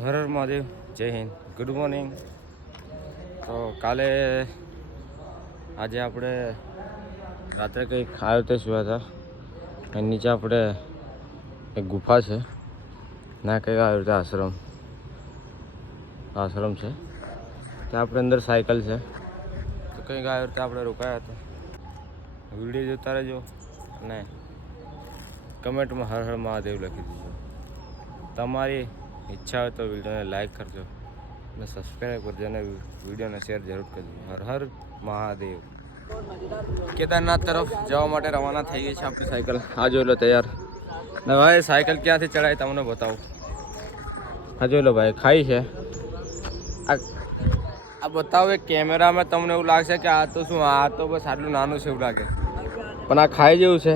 હર હર મહાદેવ, જય Hind, good morning. તો કાલે આજે આપણે રાત્રે કંઈક આવ્યો તે સુયા હતા અને નીચે આપણે એક ગુફા છે ના કંઈક આવ્યો તે આશ્રમ છે ત્યાં આપણે અંદર સાયકલ છે તો કંઈક આવ્યો તે આપણે રોકાયા હતા. વિડીયો જોતા રહેજો અને કમેન્ટમાં હર હર મહાદેવ લખી દીજો. તમારી ઈચ્છા હોય તો વિડીયોને લાઈક કરજો અને સબસ્ક્રાઈબ કરજો અને વિડીયોને શેર જરૂર કરજો. હર હર મહાદેવ. કેદારનાથ તરફ જવા માટે રવાના થઈ ગઈ છે આપણી સાયકલ. આ જોઈ લો તૈયાર. ને ભાઈ સાયકલ ક્યાંથી ચડાવી તમને બતાવું. આ જોઈ લો ભાઈ ખાઈ છે. આ બતાવો એક કેમેરામાં તમને એવું લાગશે કે આ તો શું, આ તો બસ આટલું નાનું છે એવું લાગે, પણ આ ખાઈ જેવું છે.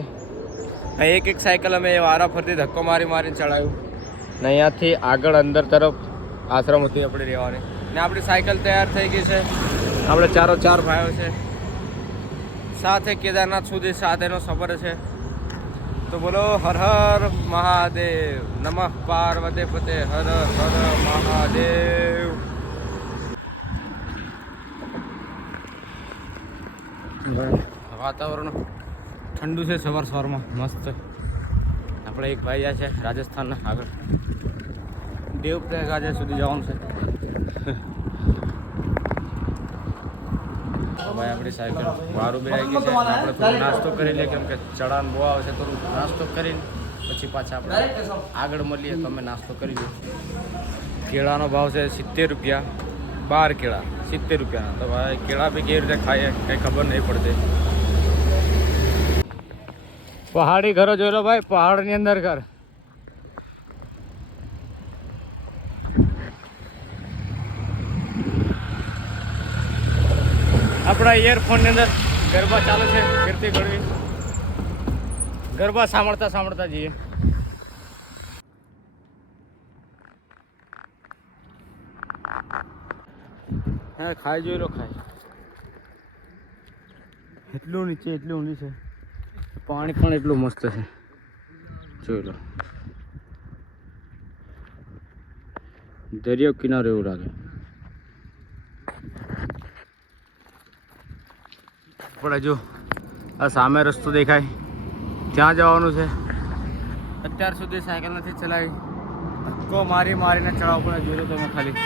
એક એક સાયકલ અમે વારા ફરતી ધક્કો મારીને ચડાવ્યું ને અહીંયાથી આગળ અંદર તરફ આશ્રમ હતી આપણે રહેવાની. ને આપણી સાયકલ તૈયાર થઈ ગઈ છે. આપણે ચાર ભાઈઓ છે સાથે કેદારનાથ સુધી સાથેનો સફર છે. તો બોલો હર હર મહાદેવ, નમઃ પાર્વતી પતે, હર હર મહાદેવ. વાતાવરણ ઠંડુ છે સવારમાં મસ્ત. આપણે એક ભાઈ આ છે રાજસ્થાનના આગળ દેવપ્રયાગ આજે સુધી જવાનું છે. ભાઈ આપણી સાયકલ વારું બે આવી ગઈ છે. આપણે થોડો નાસ્તો કરી લઈએ કેમ કે ચડાન બહુ આવે છે. થોડું નાસ્તો કરીને પછી પાછા આપણે આગળ મળીએ તો અમે નાસ્તો કરી લઈએ. કેળાનો ભાવ છે 70 રૂપિયા, 12 કેળા 70 રૂપિયાના. તો ભાઈ કેળા બી કેવી રીતે ખાઈએ કંઈ ખબર નહીં પડતી. પહાડી ઘરો જોઈ લો ભાઈ, પહાડની અંદર ઘર. આપણા ઇયરફોનની અંદર ગરબા ચાલે છે, કીર્તિ ગઢવી. ગરબા સાંભળતા જઈએ. હા ખાઈ જોઈ લો, ખાઈ એટલું નીચે એટલું ઊંડી છે. પાણી પણ એટલું મસ્ત છે, જોઈ લો. દરિયો કિનારો એવું લાગે. આપણે જો આ સામે રસ્તો દેખાય ત્યાં જવાનું છે. અત્યાર સુધી સાયકલ નથી ચલાવી, ધક્કો મારીને ચડાવવું પડે. જોઈ લો તમે ખાલી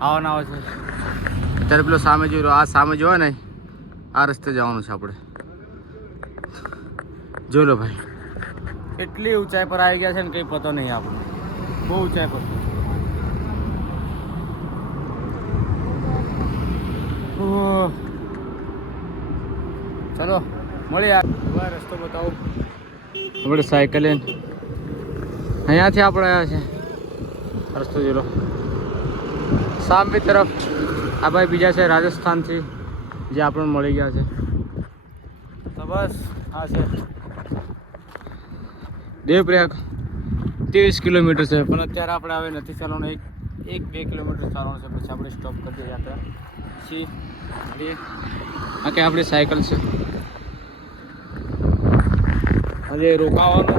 આવવાના આવે છે. અત્યારે પેલો સામે જોઈ લો, આ સામે જોવા ને આ રસ્તે જવાનું છે આપણે. જોઈ લો ભાઈ એટલી ઊંચાઈ પર આવી ગયા છે ને કંઈ પતો નહીં આપણને. બહુ ઊંચાઈ પર. ચલો મળીએ. યાર રસ્તો બતાવો. આપણે સાયકલ લઈને અહીંયાથી આપણે આવ્યા છે. રસ્તો જોઈ લો. સામે તરફ આ ભાઈ બીજા છે રાજસ્થાનથી જે આપણને મળી ગયા છે. તો બસ આ છે દેવપ્રયાગ. 23 કિલોમીટર છે પણ અત્યારે આપણે હવે નથી ચાલવાનું. 1-2 કિલોમીટર ચાલવાનું છે પછી આપણે સ્ટોપ કરી દઈએ યાત્રા. પછી આ કે આપણી સાયકલ છે. આજે રોકાવાનું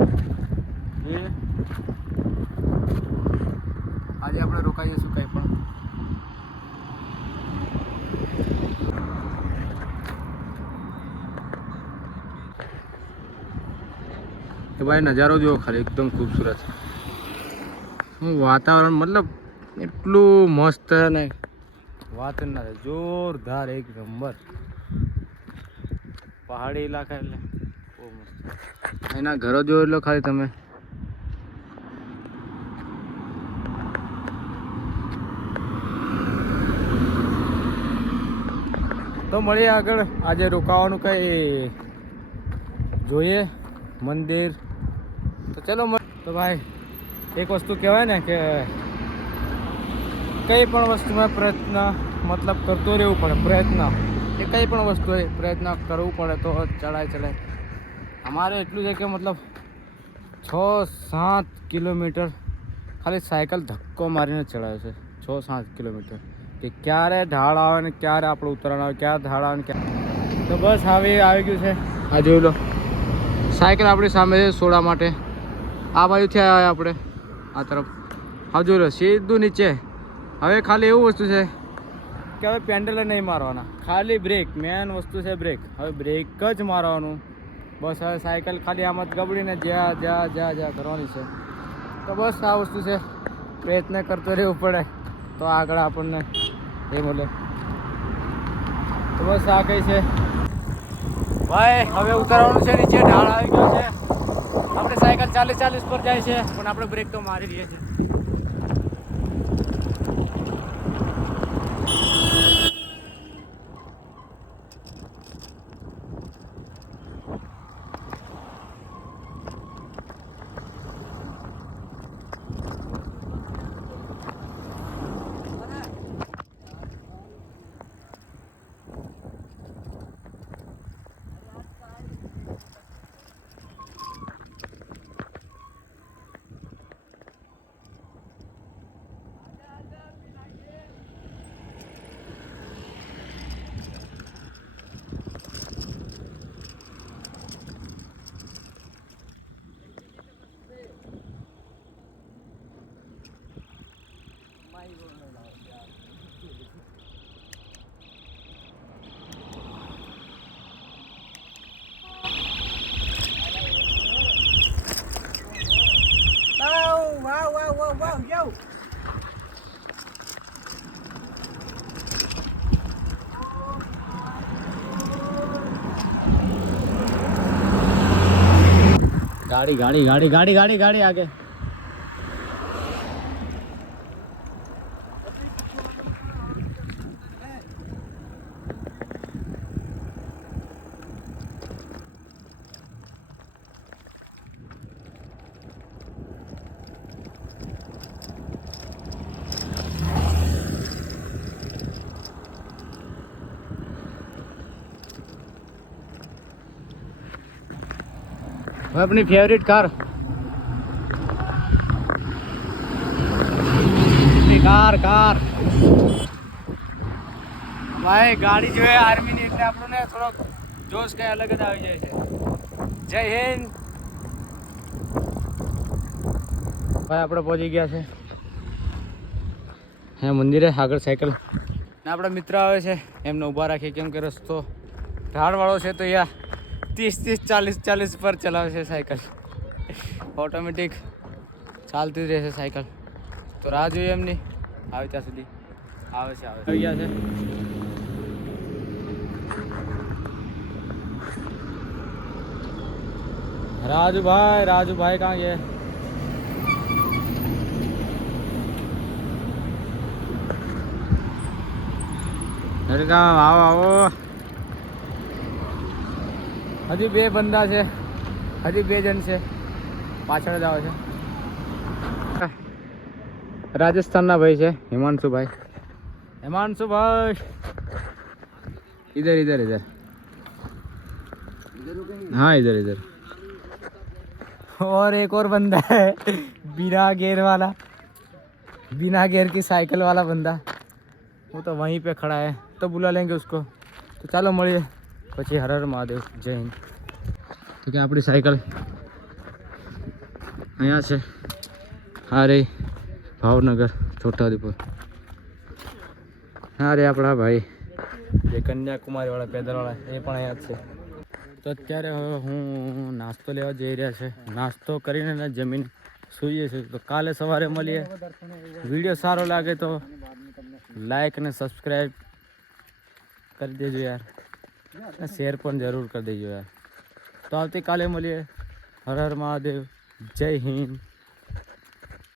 આજે આપણે રોકાઈ જઈશું કંઈ પણ. એ ભાઈ નજારો જુઓ ખાલી, એકદમ ખૂબસૂરત વાતાવરણ. મતલબ એટલું મસ્ત છે ને વાત ના થાય. જોરદાર એક નંબર પહાડી ઇલાકા એટલે બહુ મસ્ત. એના ઘરો જોયો એટલો ખાલી તમે. તો મળીએ આગળ. આજે રોકાવાનું કંઈ જોઈએ મંદિર. તો ચલો. તો ભાઈ એક વસ્તુ કહેવાય ને કે કંઈ પણ વસ્તુમાં પ્રયત્ન મતલબ કરતો રહેવું પડે. પ્રયત્ન એ કંઈ પણ વસ્તુ હોય પ્રયત્ન કરવું પડે તો ચડાય. અમારે એટલું છે કે મતલબ 6-7 કિલોમીટર ખાલી સાયકલ ધક્કો મારીને ચડાવે છે. 6-7 કિલોમીટર કે ક્યારે ઢાળ આવે ને ક્યારે આપણે ઉતરાણ આવે, ક્યારે ઢાળ આવે ને ક્યારે. તો બસ આવી ગયું છે. આ જોઈ લો સાયકલ આપણી સામે છે સોડા માટે. આ બાજુથી આવ્યા આપણે આ તરફ. હા જો લો સીધું નીચે. હવે ખાલી એવું વસ્તુ છે કે હવે પેન્ડલ નહીં મારવાના, ખાલી બ્રેક. મેન વસ્તુ છે બ્રેક. હવે બ્રેક જ મારવાનું બસ. હવે સાયકલ ખાલી આમ જ ગબડીને જ્યાં કરવાની છે. તો બસ આ વસ્તુ છે, પ્રયત્ન કરતો રહેવું પડે તો આગળ આપણને એ મળે. તો બસ આ કઈ છે ભાઈ. હવે ઉતારવાનું છે નીચે, ઢાળ આવી ગયો છે. આપણે સાયકલ 40 પર જાય છે પણ આપણે બ્રેક તો મારી રહીએ છીએ. ગાડી આગે. अपनी फेवरेट कार कार भाई गाड़ी जो है आर्मी ની એટલે આપણને થોડોક જોશ કઈ અલગ જ આવી જાય છે. જય હિન્દ ભાઈ. આપણે પહોંચી ગયા છે હે મંદિરે. આગળ સાયકલ ને આપણા મિત્ર આવે છે, એમને ઊભા રાખીએ કેમ કે રસ્તો ઢાળવાળો છે. તો યા 30 40 પર ચલાવે છે સાયકલ. ઓટોમેટિક ચાલતી જ રહેશે સાયકલ. તો રાહ જોઈએ એમની, આવે ત્યાં સુધી. આવે છે આવી ગયા છે. રાજુભાઈ કहाँ गए? આવો. હજી 2 બંદા છે, હજી 2 જણ છે, પાછળ જ આવે છે. રાજસ્થાનના ભાઈ છે, હિમાંશુભાઈ. इधर हाँ इधर. और एक और बंदा है बिना गेयर वाला, बिना गेयर की साइकिल वाला बंदा. वो तो वहीं पे खड़ा है, तो बुला लेंगे उसको. तो ચાલો મળીએ પછી. હર હર મહાદેવ, જય હિન્દ. તો કે આપણી સાયકલ અહીંયા છે. હા રે ભાવનગર છોટાઉદેપુર. હા રે આપણા ભાઈ જે કન્યાકુમારી વાળા પેદલવાળા એ પણ અહીંયા જ છે. તો અત્યારે હવે હું નાસ્તો લેવા જઈ રહ્યા છે. નાસ્તો કરીને જમીન સૂઈએ છીએ. તો કાલે સવારે મળીએ. વિડીયો સારો લાગે તો લાઈક અને સબસ્ક્રાઈબ કરી દેજો યાર, શેર પણ જરૂર કરી દેજો યાર. તો આવતીકાલે મળીએ. હર હર મહાદેવ, જય હિન્દ.